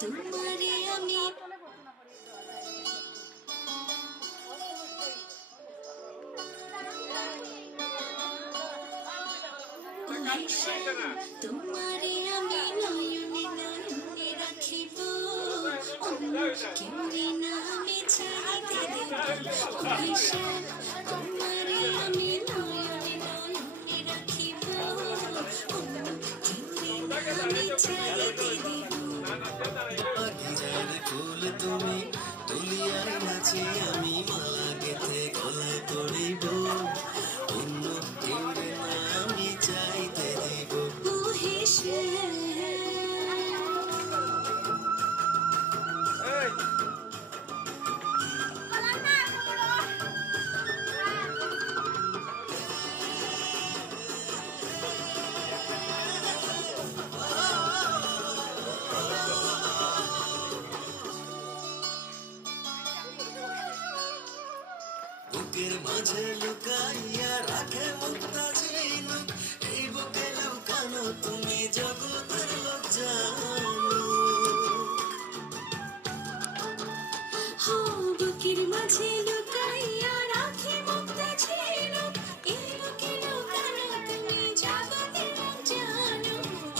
তোমারে আমি তোমারে আমি নয়নে নয়নে রাখিব অন্য কেউরে না আমি চাইতে দেব তোমারে আমি নয়নে নয়নে রাখিব অন্য কেউরে না আমি চাইতে দেব ফুল তুমি তুলিয়ার নাচে আমি মালা গেথে গলায় তরিব অন্য কেউরে না আমি চাইতে দিব বুকের মাঝে লুকাইয়া রাখে মুক্তা ঝিনুক এই বুকে লুকানো তুমি জগতের লোক জানো বুকের মাঝে লুকাইয়া রাখে মুক্তা ঝিনুক এই বুকে লুকানো তুমি জগতের লোক জানো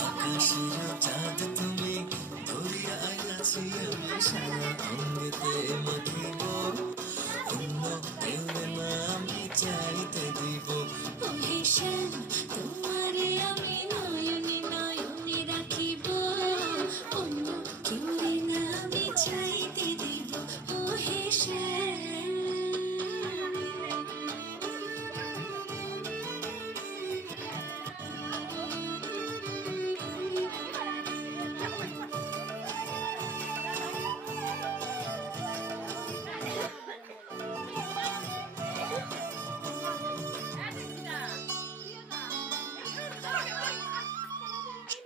আকাশের চাঁদ তুমি ধরিয়া আইয়াছি আমি সারা অঙ্গেতে মাখিব অন্য কেউরে না আমি চাইতে দিব হেসেন তোমারে আমি নয়নে নয়নে রাখিব অন্য কেউরে না আমি চাইতে দিব ও হেসেন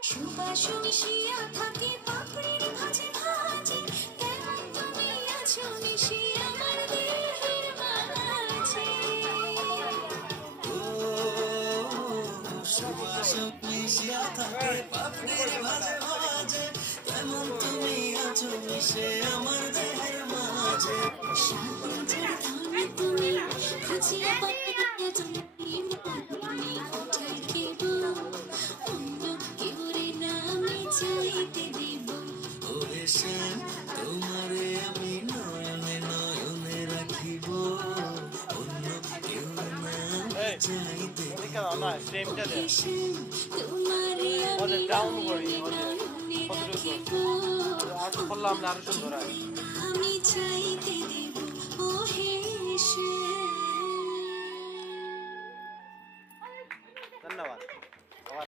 সুবাস মিশিয়া থাকে পাপড়ির ভাজে ভাজে কেমন তুমি আছো মিশিয়া আমার দেহের মাঝে সুবাস মিশিয়া থাকে পাপড়ির ভাজে ভাজে কেমন তুমি আছো মিশে আমার দেহের মাঝে সাথে ধরে তুমি খুঁজিয়া পাবে তুমি মনে থাকিব অন্য কেউরে না আমি চাইতে দিব ও এসে তোমারে আমি নয়নে নয়নে রাখিব অন্য কেউ না চাইতে হেসেন তোমারে আমি নয়নে নয়নে রাখিব আমি চাইতে দিব ও হেসেন ধন্যবাদ।